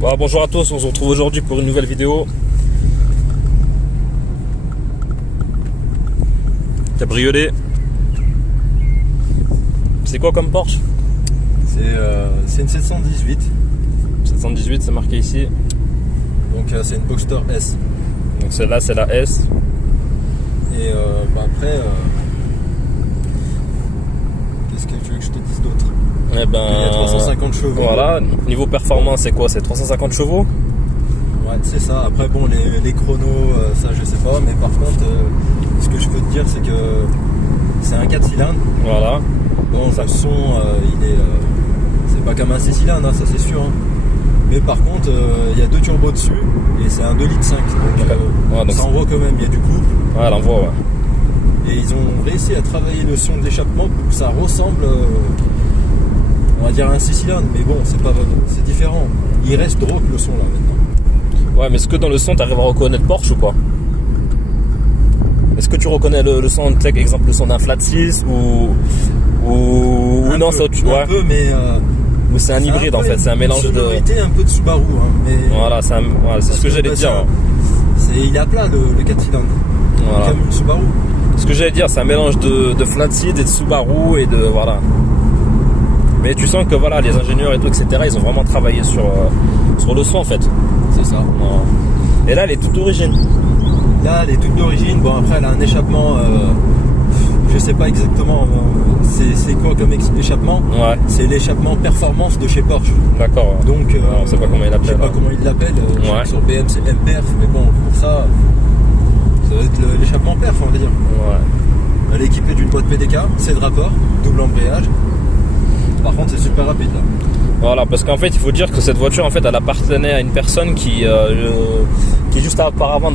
Bon, bonjour à tous, on se retrouve aujourd'hui pour une nouvelle vidéo. Cabriolet. C'est quoi comme Porsche? C'est une 718. 718, c'est marqué ici. Donc c'est une Boxster S. Donc celle-là, c'est la S. Et après, qu'est-ce que tu veux que je te dise d'autre? Eh ben, il y a 350 chevaux. Voilà, niveau performance, c'est quoi? C'est 350 chevaux? Ouais, c'est ça. Après, bon, les chronos, ça je sais pas. Mais par contre, ce que je peux te dire, c'est que c'est un 4 cylindres. Voilà. Bon, le son, c'est pas comme un 6 cylindres, hein, ça c'est sûr. Hein. Mais par contre, il y a deux turbos dessus et c'est un 2,5 litres. Donc, donc ça envoie quand même, il y a du couple. Ouais, elle envoie, ouais. Et ils ont réussi à travailler le son de l'échappement pour que ça ressemble, on va dire, à un 6 cylindres. Mais bon, c'est différent. Il reste drôle le son là maintenant. Ouais, mais est-ce que dans le son, tu arrives à reconnaître Porsche ou pas? Est-ce que tu reconnais le son, exemple le son d'un Flat 6 ou non, ça tu vois? Un peu, mais. Ou c'est un hybride en fait, c'est un mélange de. Sonorité un peu de Subaru, hein, mais. Voilà, c'est ce que j'allais dire. Il est à plat le 4 cylindres. Voilà. Comme une Subaru. Ce que j'allais dire, c'est un mélange de Flat Seed et de Subaru et de voilà. Mais tu sens que voilà, les ingénieurs et tout, etc., ils ont vraiment travaillé sur le son en fait. C'est ça. Voilà. Et là, elle est toute d'origine. Là, elle est toute d'origine. Bon, après, elle a un échappement. Je sais pas exactement. C'est quoi comme échappement? Ouais. C'est l'échappement performance de chez Porsche. D'accord. Donc, on sait pas comment il l'appelle. Je sais pas comment il l'appelle. Ouais. Sur BM, c'est MPerf. Mais bon, pour ça va être l'échappement perf, on va dire. Ouais. Elle est équipée d'une boîte PDK, c'est de rapport, double embrayage. Par contre, c'est super rapide là. Voilà, parce qu'en fait, il faut dire que cette voiture, en fait, elle appartenait à une personne qui juste auparavant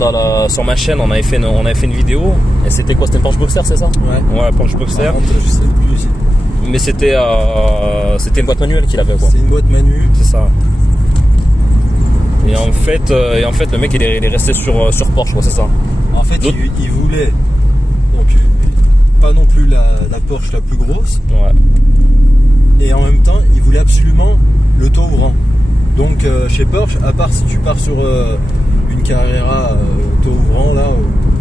sur ma chaîne, on avait fait une vidéo. Et c'était quoi? C'était une Porsche Boxster, c'est ça? Ouais, Porsche Boxster. Par contre, je sais plus ici. Mais c'était une boîte manuelle qu'il avait, quoi. C'est une boîte manu. C'est ça. Et en fait, le mec, il est resté sur Porsche, quoi, c'est ça. En fait, il voulait donc pas non plus la Porsche la plus grosse. Ouais. Et en même temps, il voulait absolument le toit ouvrant. Donc chez Porsche, à part si tu pars sur une Carrera toit ouvrant, là,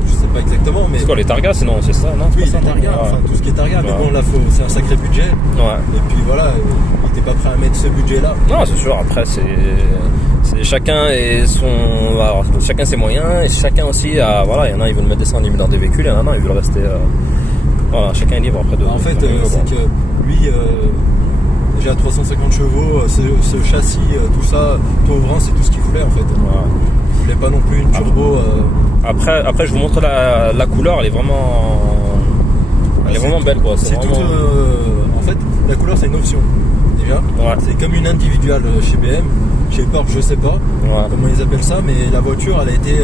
je sais pas exactement, mais. C'est quoi les Targas? Non, c'est ça, non? Oui, les Targas, enfin tout ce qui est Targa, mais bon, là, c'est un sacré budget. Ouais. Et puis voilà, il était pas prêt à mettre ce budget-là. Non, c'est sûr. Après, c'est chacun et alors, chacun ses moyens et chacun aussi a, voilà, il y en a ils veulent mettre des 100 000 dans des véhicules, il y en a ils veulent rester. Voilà, chacun est libre après de. En fait, c'est que lui. Déjà 350 chevaux, ce châssis, tout ça, toit ouvrant, c'est tout ce qu'il voulait en fait. Ouais. Il voulait pas non plus une turbo. Après, je vous montre la couleur, elle est vraiment, vraiment belle quoi. C'est vraiment... en fait, la couleur c'est une option. Déjà, c'est comme une individuelle chez BM, chez Porsche, je sais pas comment ils appellent ça, mais la voiture, elle a été,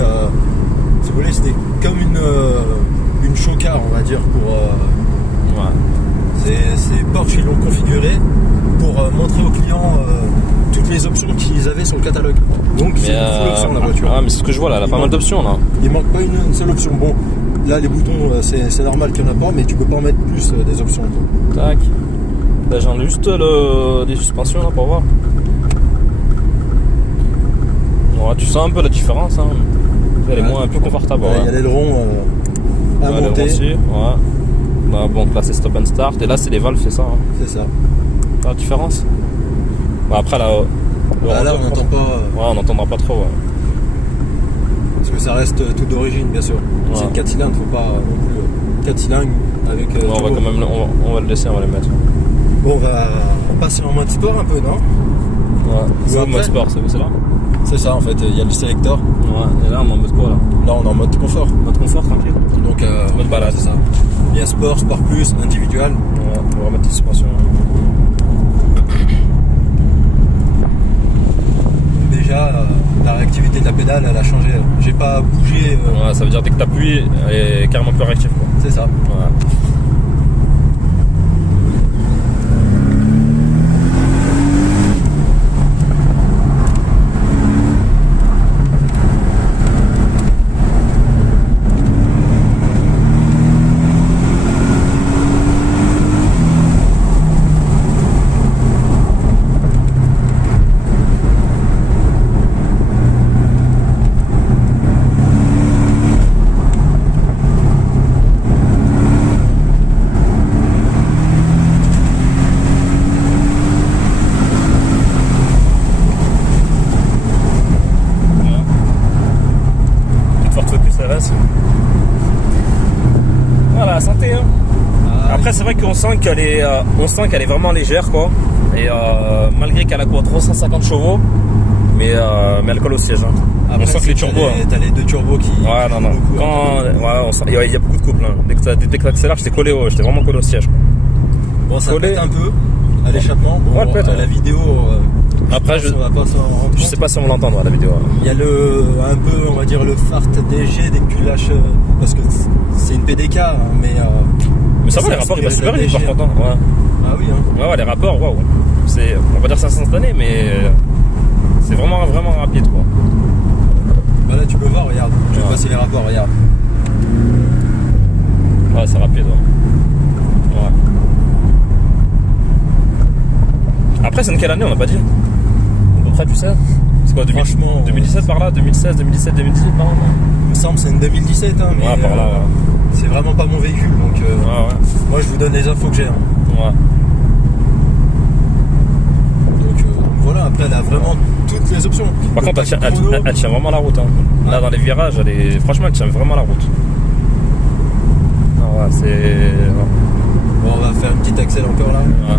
si vous voulez, c'était comme une show-car, on va dire pour. C'est Porsche, ils l'ont configuré pour montrer aux clients toutes les options qu'ils avaient sur le catalogue. Donc c'est une full option la voiture. Ah mais c'est ce que je vois là, elle a pas mal d'options là. Il manque pas une seule option. Bon, là les boutons c'est normal qu'il n'y en a pas, mais tu peux pas en mettre plus des options. Tac. Là j'en ai juste des suspensions là pour voir. Ouais, tu sens un peu la différence. Hein. Elle est moins un peu confortable. Il y a l'aileron à monter. Aussi, ouais. Bah, bon, là c'est stop and start et là c'est les valves, c'est ça. Hein. C'est ça. La différence. Bah, après là, là on n'entend pas. Ouais, on n'entendra pas trop. Ouais. Parce que ça reste tout d'origine, bien sûr. Ouais. C'est une 4 cylindres, faut pas non plus 4 cylindres avec. On va quand même, on va le laisser, on va les mettre. Bon, on va passer en mode sport un peu, non? Ouais. C'est mode sport, c'est là. C'est ça en fait, il y a le sélecteur. Ouais. Et là on est en mode quoi là? Là on est en mode confort. Mode confort, tranquille. Donc mode balade, c'est ça. Il y a sport, sport plus, individuel. Ouais, on va remettre les suspensions. Déjà, la réactivité de la pédale, elle a changé. J'ai pas bougé. Ouais, ça veut dire dès que t'appuies, elle est carrément plus réactive. C'est ça. Ouais. c'est vrai qu'on sent qu'elle est, vraiment légère, quoi. Et malgré qu'elle a quoi, 350 chevaux, mais elle colle au siège. Hein. Après, on sent que les turbos. T'as les deux turbos qui. Ouais, non. Il y a beaucoup de couple. Hein. Dès que t'accélères, j'étais vraiment collé au siège. Quoi. Bon, ça pète un peu à l'échappement. Bon, ouais, la vidéo. Après, je sais pas si on l'entend à la vidéo. Il y a un peu, on va dire, le fart DG dès que tu lâches. Parce que c'est une PDK, hein, mais ça va, les rapports ils passent super vite par contre. Hein. Ouais. Ah oui, hein. Ouais, les rapports, waouh. On va dire c'est instantané, mais c'est vraiment rapide, quoi. Bah là, tu peux voir, regarde. Tu peux passer les rapports, regarde. Ouais, c'est rapide, ouais. Après, c'est de quelle année, on n'a pas dit? À peu près, tu sais? C'est quoi, franchement, 2017 par là? 2016, 2017, 2018 par là? Il me semble que c'est une 2017, hein, mais par là, c'est vraiment pas mon véhicule, donc moi je vous donne les infos que j'ai. Hein. Ouais. Donc voilà, après elle a vraiment toutes les options. Par contre, elle tient vraiment la route. Hein. Là, dans les virages, franchement, elle tient vraiment la route. Ah ouais, c'est... Ouais. Bon, on va faire une petite accel encore là. Ouais.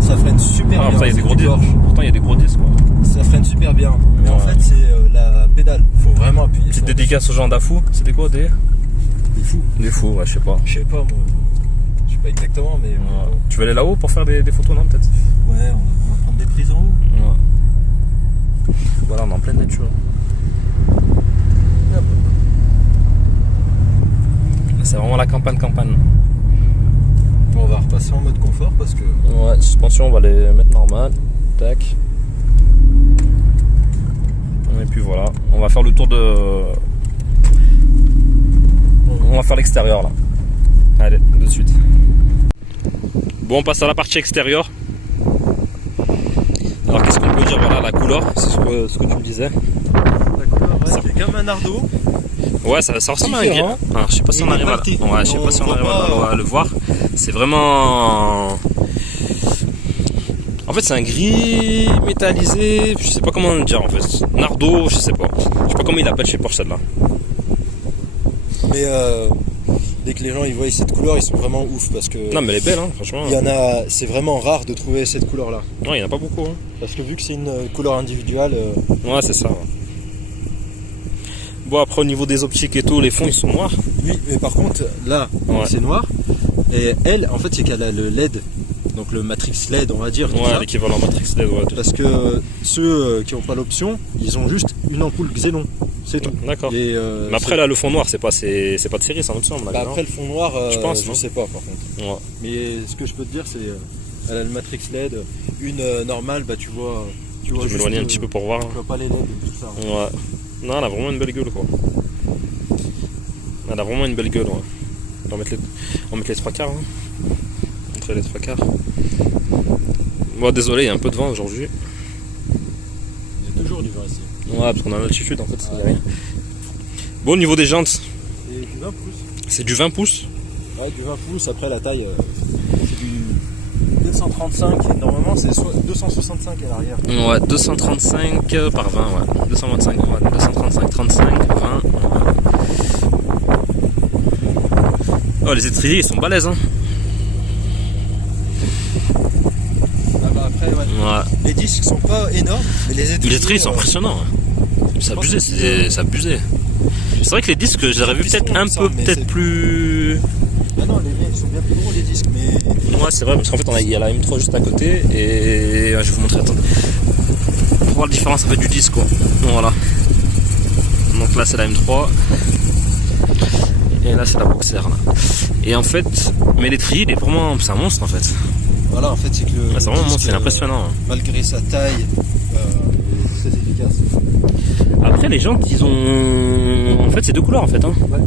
Ça freine super bien. Pourtant, il y a des gros disques. Quoi. Ça freine super bien. Mais en fait, c'est la pédale. Faut vraiment appuyer. Petite dédicace aux gens d'Afou. C'était quoi des fous. Des fous, ouais, je sais pas. Je sais pas, moi. Je sais pas exactement, mais. Ouais. Tu veux aller là-haut pour faire des photos, non, peut-être? Ouais, on va prendre des prises en haut. Ouais. Voilà, on est en pleine nature. C'est vraiment la campagne. On va repasser en mode confort parce que... Ouais, suspension, on va les mettre normales. Tac. Et puis voilà, on va faire le tour de... On va faire l'extérieur là. Allez, de suite. Bon, on passe à la partie extérieure. Alors qu'est-ce qu'on peut dire? Voilà, la couleur, c'est ce que tu me disais. La couleur, ouais, c'est comme un Nardo. Ouais, ça ressemble à un gris. Alors, je sais pas si on arrive à le voir. C'est vraiment... En fait, c'est un gris métallisé. Je sais pas comment le dire en fait. Nardo, je sais pas. Je sais pas comment il l'appelle chez Porsche celle-là. Mais dès que les gens ils voient cette couleur, ils sont vraiment ouf parce que... Non mais elle est belle, hein, franchement. Il y en a... C'est vraiment rare de trouver cette couleur-là. Non, il y en a pas beaucoup. Hein. Parce que vu que c'est une couleur individuelle... Ouais, c'est ça. Ouais. Bon, après au niveau des optiques et tout, les fonds ils sont noirs. Oui, mais par contre là c'est noir. Et elle, en fait, c'est qu'elle a le LED, donc le Matrix LED, on va dire. Ouais, l'équivalent Matrix LED. Ouais, parce que ceux qui n'ont pas l'option, ils ont juste une ampoule Xénon, c'est tout. D'accord. Mais après là, le fond noir, c'est pas de série, ça me semble. Après le fond noir, je pense, je sais pas par contre. Ouais. Mais ce que je peux te dire, c'est elle a le Matrix LED, une normale, bah tu vois. Je vais m'éloigner un petit peu pour voir. Tu vois pas les LED et tout ça. Ouais. Non, elle a vraiment une belle gueule quoi. Elle a vraiment une belle gueule. Ouais. On va mettre les trois quarts. Hein. Montrer les trois quarts. Bon, désolé, il y a un peu de vent aujourd'hui. Il y a toujours du vent ici. Ouais, parce qu'on a une altitude en fait, il n'y a rien. Bon, au niveau des jantes, c'est du 20 pouces. C'est du 20 pouces. Ouais, du 20 pouces. Après, la taille, c'est du 235. Et normalement, c'est 265 à l'arrière. Ouais, 235 par 20, ouais. 225, ouais. 235, 35, 20. Ouais. Oh, les étriers, ils sont balèzes, hein. Ah bah après, ouais. Les disques sont pas énormes, mais les étriers sont impressionnants. Hein. C'est abusé, c'est abusé. C'est vrai que les disques, je les aurais vu peut-être un peu, peut-être plus... Ah non, ils sont bien plus gros les disques, mais... Ouais, c'est vrai, parce qu'en fait, il y a la M3 juste à côté, et je vais vous montrer, attendez. Pour voir la différence en fait du disque, quoi. Voilà. Donc là, c'est la M3. Et là, c'est la Boxer, là. Et en fait, mais l'étrier, il est vraiment... C'est un monstre, en fait. Voilà, en fait, c'est que le... c'est vraiment un monstre, c'est impressionnant. Malgré sa taille, très efficace. Après, les jantes, ils ont. En fait, c'est deux couleurs en fait. Hein. Ouais.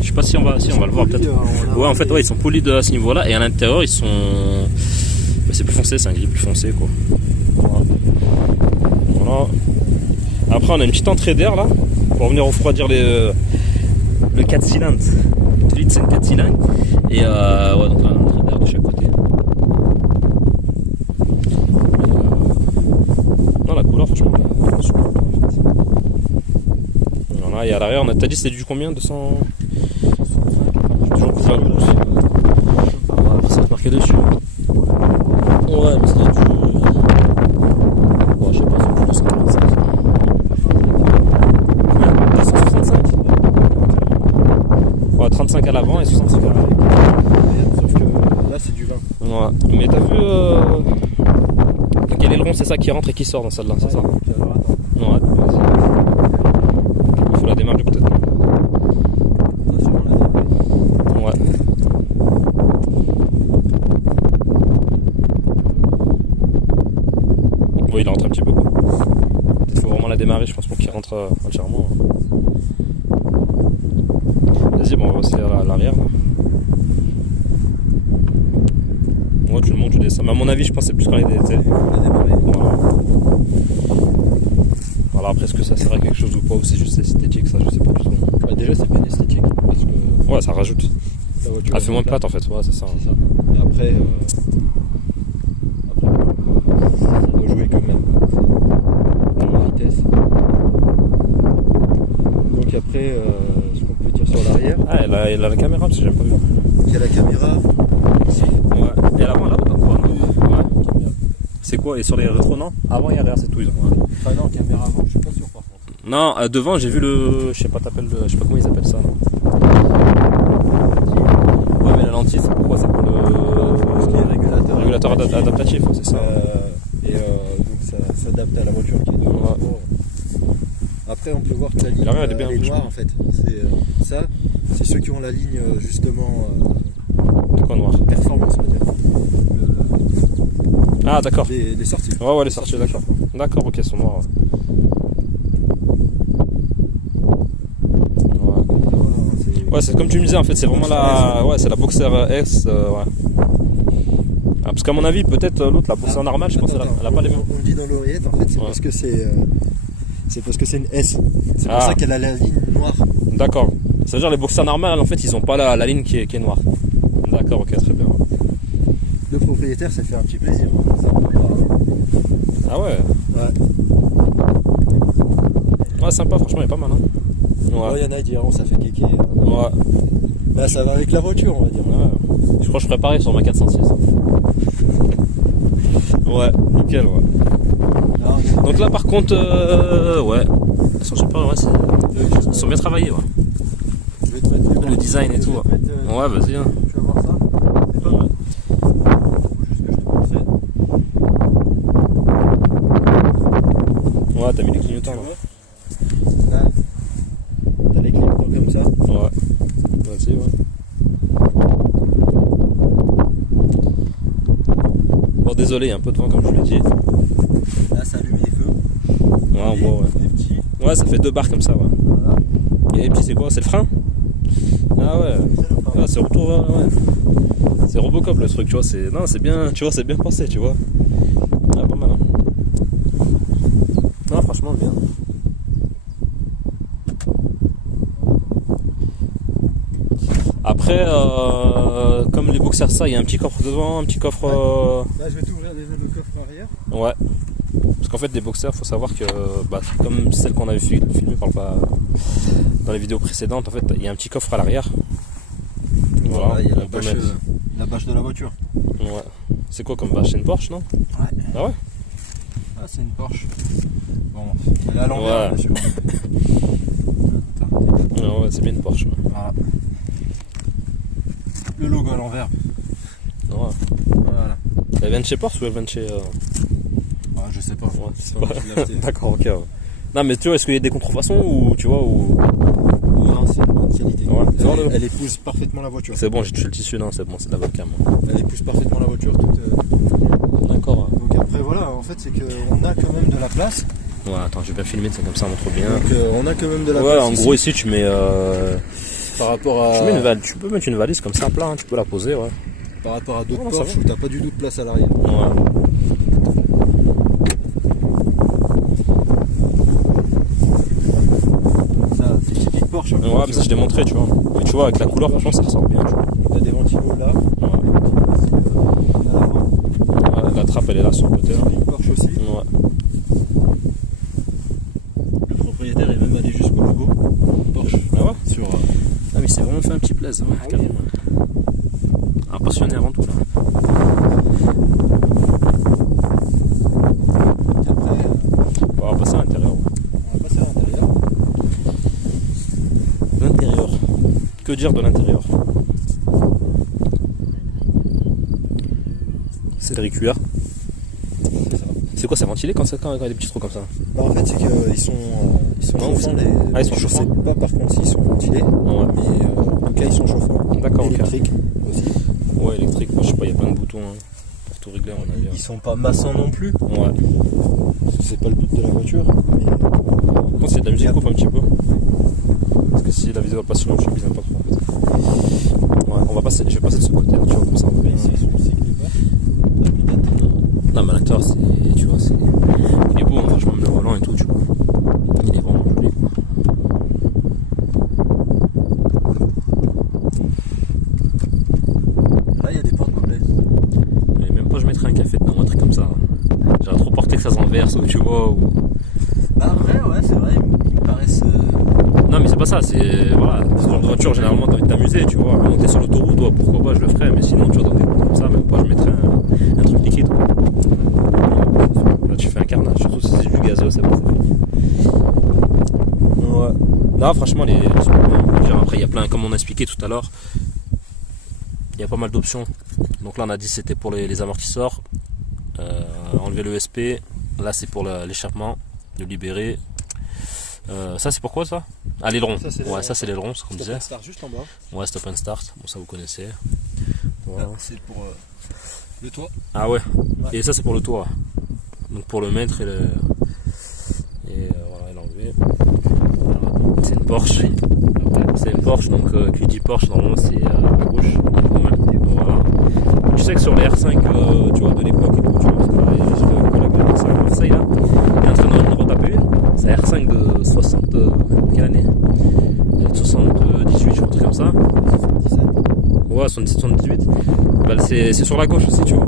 Je sais pas si on va le voir peut-être. Ouais, en fait, ouais, ils sont polis à ce niveau-là et à l'intérieur, ils sont. Bah, c'est plus foncé, c'est un gris plus foncé quoi. Voilà. Après, on a une petite entrée d'air là pour venir refroidir le 4 cylindres. Le litre, c'est une 4 cylindres. Et ouais, donc là, on a une entrée d'air de chaque côté. Non, la couleur, franchement, elle est super bien en fait. Voilà, et à l'arrière, t'as dit c'était du combien 200. J'ai toujours pris un peu aussi. Ça va te marquer dessus. Ouais, mais c'est du. Ouais, je sais pas, c'est plus 245. Combien 265. Ouais, 35 à l'avant et 65 à l'arrière. Sauf que là, c'est du 20. Ouais, mais t'as vu. Quel aileron, c'est ça qui rentre et qui sort dans celle-là, c'est ça? Ouais, vas-y. Il faut la démarrer peut-être. Ouais. Oui, il rentre un petit peu. Il faut vraiment la démarrer, je pense, pour qu'il rentre entièrement. Vas-y, bon, on va aussi à l'arrière. Ouais, tu le montes, tu descends. Mais à mon avis, je pense que c'est plus quand il est. Voilà. Alors après, est-ce que ça sert à quelque chose ou pas, ou c'est juste esthétique, ça, je sais pas du tout. Bah, déjà, c'est bien esthétique. Parce que ouais, ça rajoute. Elle fait moins plate en fait, ouais, c'est ça. C'est ça. Et après, ça doit jouer quand même. C'est la vitesse. Donc après, ce qu'on peut dire sur l'arrière. Ah, elle a la caméra, parce que j'ai pas vu. Il y a la caméra. Ici. Ouais. Et à l'avant, là, t'as quoi? Ouais. Caméra. C'est quoi? Et sur les rétros, non? Avant et arrière, c'est tout, ils ont. Ouais. Ah non, caméra avant, je suis pas sûr par contre. Non, devant, j'ai vu le. Je sais pas, je sais pas comment ils appellent ça. Non. Ouais, mais la lentille, c'est pourquoi? C'est pour ce qui est régulateur adaptatif, c'est ça. Donc ça s'adapte à la voiture qui est devant. Ouais. Après, on peut voir que la ligne elle est bien, noire en fait. Ça, c'est ceux qui ont la ligne justement. De quoi noir? Performance, on va dire. Ah, d'accord. Les sorties. Ouais, les sorties, d'accord. D'accord, ok, elles sont noires. Ouais, c'est comme tu me disais en fait, c'est vraiment la. Ouais, c'est la Boxer S. Ouais. Ah, parce qu'à mon avis, peut-être l'autre, la Boxer normale, je pense qu'elle a pas les mêmes. On dit dans l'oreillette, en fait, c'est parce que c'est une S. C'est pour ça qu'elle a la ligne noire. D'accord. Ça veut dire les Boxer normales, en fait, ils ont pas la ligne qui est noire. D'accord, ok, très bien. Le propriétaire s'est fait un petit plaisir. Ah ouais. Ouais. Ouais, sympa, franchement, il est pas mal. Hein. Ouais, il y en a qui diront ça fait kéké. Ouais. Là, ça va avec la voiture, on va dire. Ouais. Je crois que je ferais pareil sur ma 406. Ouais, nickel, ouais. Non, donc là, par contre, ouais. Ils sont super, ouais, ils sont bien travaillés, ouais. Je vais te mettre le design et tout. Ouais, vas-y. Hein. Tu vas voir ça. C'est pas mal. Juste que je te conseille. Ouais, t'as mis les clignotants là. Là, t'as les clignotants comme ça. Ouais. Vas-y, ouais. Bon, désolé, il y a un peu de vent comme je l'ai dit. Là, ça allume les feux. Ouais, on voit, ouais. Les petits. Ouais, ça fait 2 barres comme ça, ouais. Voilà. Et les petits, c'est quoi? C'est le frein? Ah ouais. Ah, c'est retour, ouais. C'est Robocop le truc, tu vois. Non, c'est bien, tu vois, c'est bien pensé, tu vois. Ah, pas mal, hein. Non, franchement, bien. Après, comme les Boxers, ça, il y a un petit coffre devant, un petit coffre. Là, je vais t'ouvrir déjà le coffre arrière. Ouais. Parce qu'en fait, des Boxers, faut savoir que, comme celle qu'on avait filmée dans les vidéos précédentes, en fait, il y a un petit coffre à l'arrière. Voilà, il y a la bâche de la voiture. Ouais. C'est quoi comme bâche? C'est une Porsche, non? Ouais. Ah ouais? Ah, c'est une Porsche. Bon, elle est à l'envers, monsieur. Ouais, c'est bien une Porsche. Ouais. Voilà. Le logo à l'envers. Ouais. Voilà. Elle vient de chez Porsche ou elle vient de chez. Ah, je sais pas. Ouais, c'est pas moi qui l'ai acheté. D'accord, ok. Ouais. Non, mais tu vois, est-ce qu'il y a des contrefaçons ou tu vois ou. Non, c'est une bonne qualité. Ouais. Elle épouse parfaitement la voiture. C'est bon, j'ai touché le tissu, non, c'est bon, c'est de la webcam. Elle épouse parfaitement la voiture. D'accord. Donc après, voilà, en fait, c'est qu'on a quand même de la place. Ouais, attends, je vais bien filmer, c'est comme ça, on montre bien. Donc on a quand même de la place. Ouais, en gros, ici, tu mets. Par rapport à. Tu peux mettre une valise comme ça, plat, hein, tu peux la poser, ouais. Par rapport à d'autres Porsche où t'as pas du tout de place à l'arrière. Ouais. Ça, c'est typique Porsche. Hein, ouais, mais ça, je l'ai montré, tu vois. Mais tu vois, avec la couleur, franchement, ça ressort bien, tu vois. T'as des ventilos là. Ouais. Ouais, la trappe, elle est là sur le côté. Là. Porsche aussi. Ouais. Le propriétaire est même allé jusqu'au logo Porsche. Ah ouais sur. Ah, mais c'est vraiment fait un petit plaisir, ouais, carrément. Un passionné avant tout, là. Après, on va passer à l'intérieur. On va passer à l'intérieur. L'intérieur. Que dire de l'intérieur? C'est le RQA. C'est ça. C'est quoi, c'est ventilé quand il y a des petits trous comme ça? Bah, en fait, c'est qu'ils sont chauffants. Ah, ils sont je chauffants. sais pas par contre s'ils sont ventilés, Ouais. mais en tout cas, ils sont chauffants. D'accord, ok. Électriques aussi. Ouais, électrique, moi je sais pas, il y a plein de boutons hein, pour tout régler, on a Ils sont pas massants non plus. Ouais. C'est pas le but de la voiture. Mais Quand c'est de la musique, coupe un petit peu. Parce que si la vidéo passe sur le YouTube, ils aiment pas trop en fait. Ouais, je vais passer de ce côté, tu vois, comme ça on peut. ici, sur le cycle des Porsche, Non, mais l'acteur, tu vois, il est beau, hein, franchement, même le volant et tout, tu vois. Il est vraiment joli. là, il y a des portes complètes. Et même pas, je mettrais un café dedans, un truc comme ça. J'aurais trop porté que ça se renverse, ou tu vois. Ou... Bah, après, ouais, c'est vrai, ils me paraissent. Non, mais c'est pas ça, c'est. Voilà, ce genre de voiture, généralement, t'as envie de t'amuser, tu vois. Monter sur l'autoroute, toi, pourquoi pas, je le ferais, mais sinon, tu vois, dans des routes comme ça, même pas, je mettrais un truc liquide. Là, tu fais un carnage, surtout si c'est du gazeux, c'est bon. Ouais. Non, franchement, les après, il y a plein, comme on a expliqué tout à l'heure, il y a pas mal d'options. Donc là, on a dit c'était pour les amortisseurs, enlever le ESP. Là, c'est pour l'échappement, le libérer. Ça, c'est pourquoi ça? Ah, l'aileron. Ouais, ça, c'est l'aileron, c'est comme disait. Stop and start juste en bas. Ouais, stop and start. Bon, ça, vous connaissez. Voilà. C'est pour le toit. Ah ouais. Et ça, c'est pour le toit. Donc pour le mettre et le. Et voilà, l'enlever. C'est une Porsche. C'est une Porsche, donc qui dit Porsche, normalement c'est à gauche. Voilà. Tu sais que sur les R5, tu vois, de l'époque, tu vois, j'ai un collègue de R5 à Marseille là, il est en train de retaper. C'est un R5 de 60. Quelle année? De 78, je crois, un truc comme ça. 77. Ouais, 77, 78. Bah, c'est sur la gauche aussi, tu vois.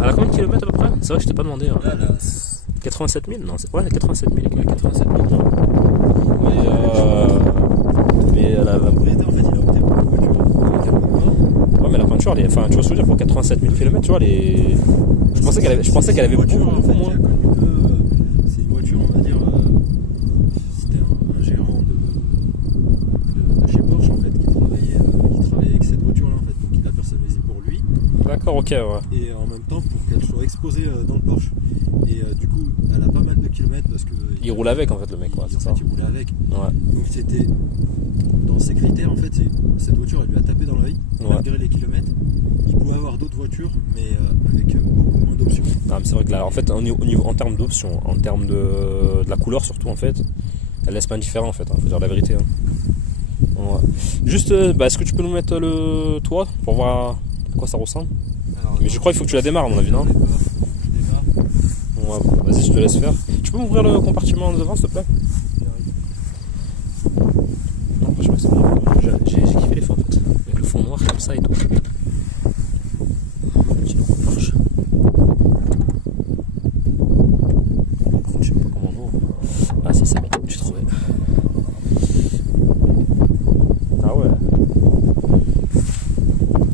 Elle a combien de kilomètres à peu près? C'est vrai que je t'ai pas demandé. Hein. Là, 87 000? Non, ouais, 87 000. 87 000. Mais la propriétaire, en fait, il a opté pour la voiture. Ouais, mais la peinture, tu vois ce que je veux dire, pour 87 000 km, tu vois, je pensais qu'elle avait beaucoup moins. C'est une voiture, on va dire. C'était un gérant de chez Porsche, en fait, qui travaillait avec cette voiture-là, en fait. Donc, il l'a personnalisée pour lui. D'accord, ok, ouais. Et en même temps, pour qu'elle soit exposée dans le Porsche. Et du coup, elle a pas mal de kilomètres parce que. Il roule avec, en fait, le mec, ouais, c'est ça. Il roulait avec. Ouais. Donc, c'était. Dans ses critères, en fait, cette voiture, elle lui a tapé dans l'œil, malgré les kilomètres. Il pouvait avoir d'autres voitures, mais avec beaucoup moins d'options. Non, mais c'est vrai que là, en fait, en termes d'options, en termes de la couleur surtout, en fait, elle laisse pas indifférent, en fait, faut dire la vérité. Hein. Ouais. Juste, est-ce que tu peux nous mettre le toit pour voir à quoi ça ressemble? Alors, mais je crois qu'il faut que tu la démarres, à mon avis, non? Je démarre. Ouais, vas-y, je te laisse faire. Tu peux m'ouvrir le compartiment devant, s'il te plaît? Non, franchement, c'est bon. J'ai kiffé les fonds, en fait. Avec le fond noir comme ça et tout. Petit logo Porsche. Je sais pas comment on ouvre. Ah, si, c'est bon, j'ai trouvé. Ah ouais.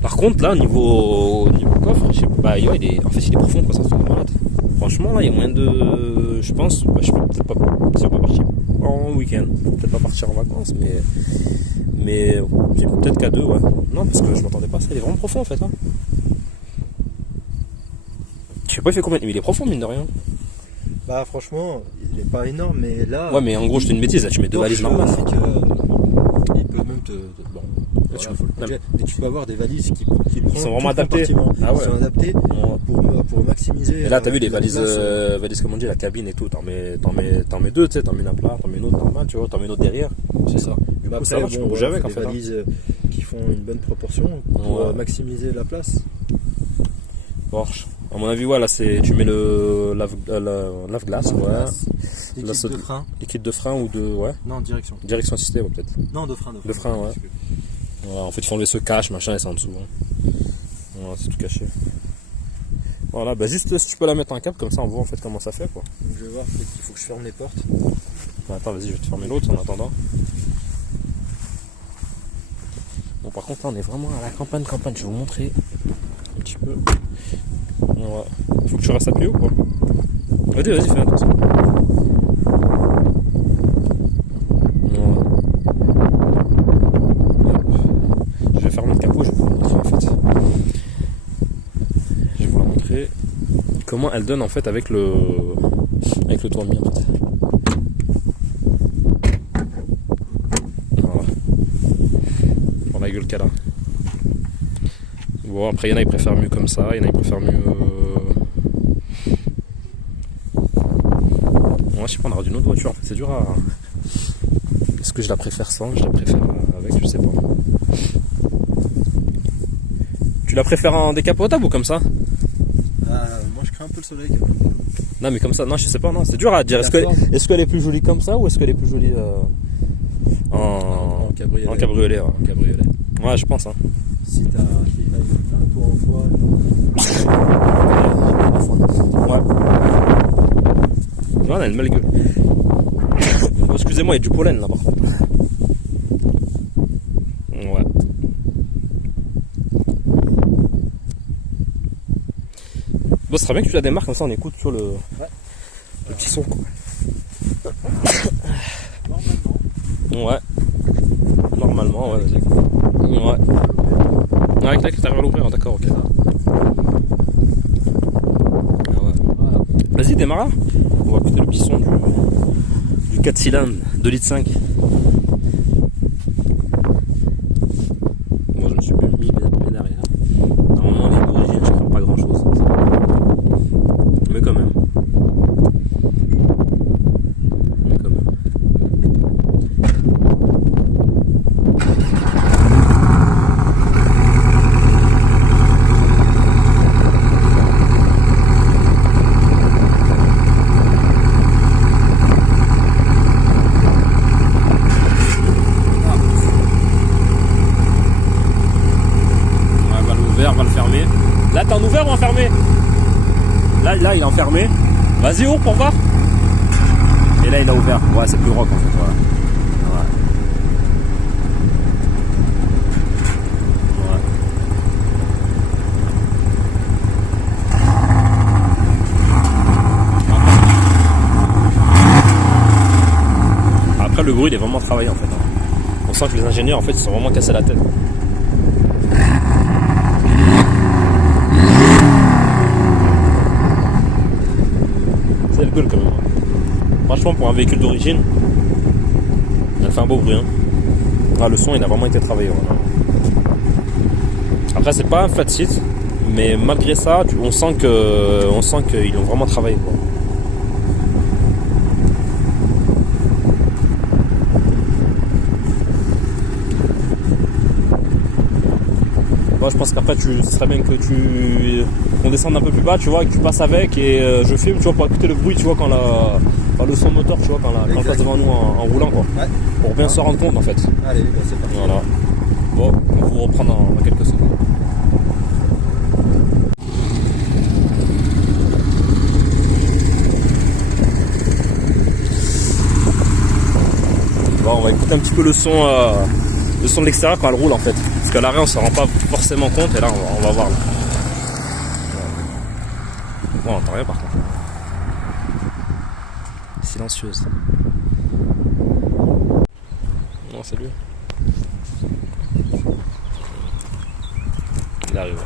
Par contre, là, niveau coffre, je sais pas, ouais, il est profond, quoi, ça se trouve malade. Franchement, là, il y a moyen de. Je pense, je peux peut-être pas. Si on peut partir en week-end, peut-être pas partir en vacances, mais peut-être qu'à deux, ouais. Non, parce que je m'attendais pas à ça, il est vraiment profond en fait. Hein. Je sais pas, il fait combien. Mais il est profond, mine de rien. Bah, franchement, il est pas énorme, mais là. Ouais, mais en gros, je te dis une bêtise, là, tu mets deux valises normales. C'est que. Il peut même te. Bon, Et tu peux avoir des valises qui sont vraiment adaptées. Ils sont adaptées pour maximiser. Et là, t'as vu les valises, comme on dit, la cabine et tout. T'en mets deux, tu sais, t'en mets une à plat, t'en mets une autre normale, tu vois, t'en mets une autre derrière. C'est ça. Du coup, ça va, tu peux bouger avec en fait. Des valises qui font une bonne proportion pour maximiser la place. Porsche. À mon avis, là, tu mets le lave-glace, liquide de frein ou de. Non, direction. Direction assistée, peut-être. Non, de frein. De frein, ouais. En fait, ils font lever ce cache, machin, et c'est en dessous. Voilà, c'est tout caché. Voilà, juste si tu peux la mettre en cap, comme ça on voit en fait comment ça fait, quoi. Donc, je vais voir, peut-être qu'il faut que je ferme les portes. Attends, vas-y, je vais te fermer l'autre en attendant. Bon, par contre, là, on est vraiment à la campagne. Je vais vous montrer un petit peu. Voilà. Faut que tu restes appuyé ou quoi? Vas-y, fais attention. Voilà. Je vais fermer le capot, je vais vous montrer en fait. Je vais vous la montrer comment elle donne en fait avec le toit mis en fait. Voilà. Pour la gueule qu'elle a. Bon, après, il y en a qui préfèrent mieux comme ça, il y en a qui préfèrent mieux. Moi, je sais pas, on aura d'une autre voiture. En fait, c'est dur à. Est-ce que je la préfère sans? Je la préfère avec, je sais pas. Tu la préfères en décapotable ou comme ça? Moi, je crains un peu le soleil. Non, mais comme ça, non, je sais pas, non, c'est dur à dire. Est-ce qu'elle est plus jolie comme ça ou est-ce qu'elle est plus jolie en cabriolet? En cabriolet, ouais. Ouais, je pense, hein. Si t'as un toit en foie. Ouais. Non, elle a une belle gueule. Oh, excusez-moi, il y a du pollen là par contre. Ouais. Bon, ce serait bien que tu la démarres comme ça on écoute sur le petit son, quoi. Normalement, ouais, vas-y. Ouais. Ouais, t'arrives à l'ouvrir, d'accord, ok. Ouais. Vas-y, démarre. On va écouter le petit son du 4 cylindres, 2,5 litres. Moi, je me suis mis derrière. Normalement, les d'origine, je crains pas grand chose. Mais quand même. Va le fermer. Là, t'es en ouvert ou en fermé? Là, il est enfermé. Vas-y, ouvre pour voir. Et là, il a ouvert. Ouais, c'est plus rock en fait. Voilà. Ouais. Après, le bruit, il est vraiment travaillé en fait. On sent que les ingénieurs, en fait, ils sont vraiment cassés la tête. C'est le gueule quand même. Franchement, pour un véhicule d'origine, elle fait un beau bruit. Hein. Ah, le son, il a vraiment été travaillé. Voilà. Après, c'est pas un flat seat, mais malgré ça, on sent qu'ils l'ont vraiment travaillé, quoi. Moi, je pense qu'après, ce serait bien qu'on descende un peu plus bas, tu vois, que tu passes avec et je filme, tu vois, pour écouter le bruit, tu vois, quand le son moteur, tu vois, quand on passe devant nous en roulant, quoi. Ouais. Pour bien se rendre compte, en fait. Allez, bah c'est parti. Voilà. Bon, on va vous reprendre dans quelques secondes. Bon, on va écouter un petit peu le son de l'extérieur quand elle roule, en fait. Parce qu'à l'arrêt, on se rend pas forcément compte, et là, on va voir. Là. Bon, on n'entend rien, par contre. Silencieuse. Non, c'est lui. Il arrive.